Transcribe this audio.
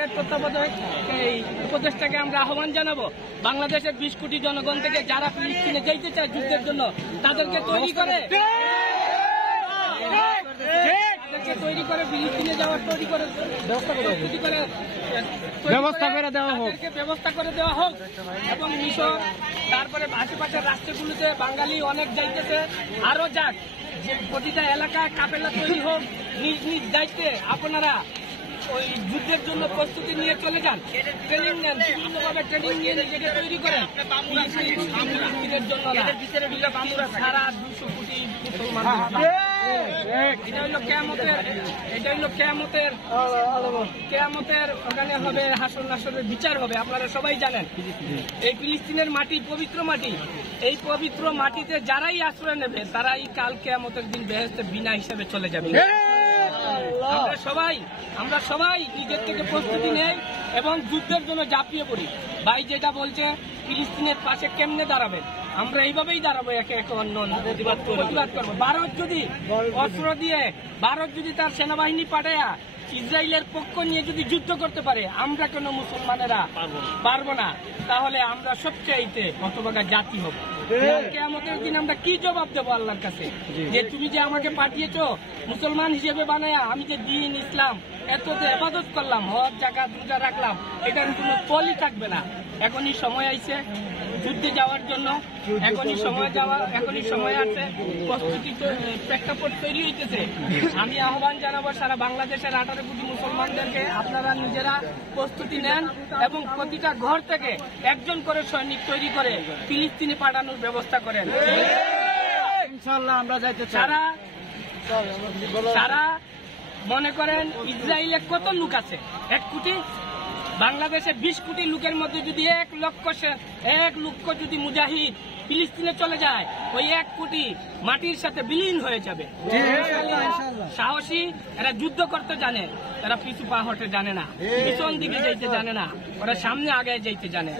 সরকারের তত্ত্বাবধায়ক এই উপদেষ্টাকে আমরা আহ্বান জানাবো, বাংলাদেশের 20 কোটি জনগণ থেকে যারা ফিলিস্তিনে যেতে চায় যুদ্ধের জন্য তাদেরকে তৈরি করে ফিলিস্তিনে যাওয়ার ব্যবস্থা করে দেওয়া হোক। এবং মিশর তারপরে আশেপাশের রাষ্ট্রগুলোতে বাঙালি অনেক যাইতেছে, আরো যাক, যে প্রতিটা এলাকায় কাফেলা তৈরি হোক, নিজ নিজ দায়িত্বে আপনারা ওই যুদ্ধের জন্য প্রস্তুতি নিয়ে চলে যান, ট্রেনিং নেন, বিভিন্নভাবে ট্রেনিং নিয়ে নিজেকে তৈরি করেন ফিলিস্তিনের জন্য সারা 200 কোটি মুসলমান। এটা হইল কেয়ামতের ওখানে হবে, হাসর নাসরের বিচার হবে, আপনারা সবাই জানেন। এই ফিলিস্তিনের মাটি পবিত্র মাটি, এই পবিত্র মাটিতে যারাই আশ্রয় নেবে তারাই কাল কেয়ামতের দিন বেহেশতে বিনা হিসেবে চলে যাবে। আমরা সবাই নিজের থেকে প্রস্তুতি নেই এবং যুদ্ধের জন্য ঝাঁপিয়ে পড়ি। ভাই যেটা বলছে ফিলিস্তিনের পাশে কেমনে দাঁড়াবেন, আমরা এইভাবেই দাঁড়াবো, একে একে অন্য প্রতিবাদ করবো। ভারত যদি অস্ত্র দিয়ে, ভারত যদি তার সেনাবাহিনী পাঠায়া ইসরায়েলের পক্ষ নিয়ে যদি যুদ্ধ করতে পারে, আমরা কেন মুসলমানেরা পারবো না? তাহলে আমরা সবচেয়ে হতভাগা জাতি হব। কিয়ামতের দিন আমরা কি জবাব দেবো আল্লাহর কাছে, যে তুমি যে আমাকে পাঠিয়েছো মুসলমান হিসেবে বানায়া, আমি যে দিন ইসলাম এত ইবাদত করলাম, হজ যাকাত রোজা রাখলাম, এটার কোনো ফলই থাকবে না। এখনই সময় আইছে যুদ্ধে যাওয়ার জন্য, এখনই সময় আছে, প্রস্তুতি প্রেক্ষাপট তৈরি হইতেছে। আমি আহ্বান জানাবো সারা বাংলাদেশের 18 কোটি মুসলমানদেরকে, আপনারা নিজেরা প্রস্তুতি নেন এবং প্রতিটা ঘর থেকে একজন করে সৈনিক তৈরি করে ফিলিস্তিনে পাঠানোর ব্যবস্থা করেন। ইনশাআল্লাহ আমরা যাইতে সারা মনে করেন ইসরায়েলে কত লোক আছে? 1 কোটি। বাংলাদেশে 20 কোটি লোকের মধ্যে যদি 1 লক্ষ যদি মুজাহিদ ফিলিস্তিনে চলে যায়, ওই 1 কোটি মাটির সাথে বিলীন হয়ে যাবে। সাহসী, এরা যুদ্ধ করতে জানে, এরা পিছু পা হতে জানে না, পিছন দিকে যাইতে জানে না, ওরা সামনে আগে যাইতে জানে।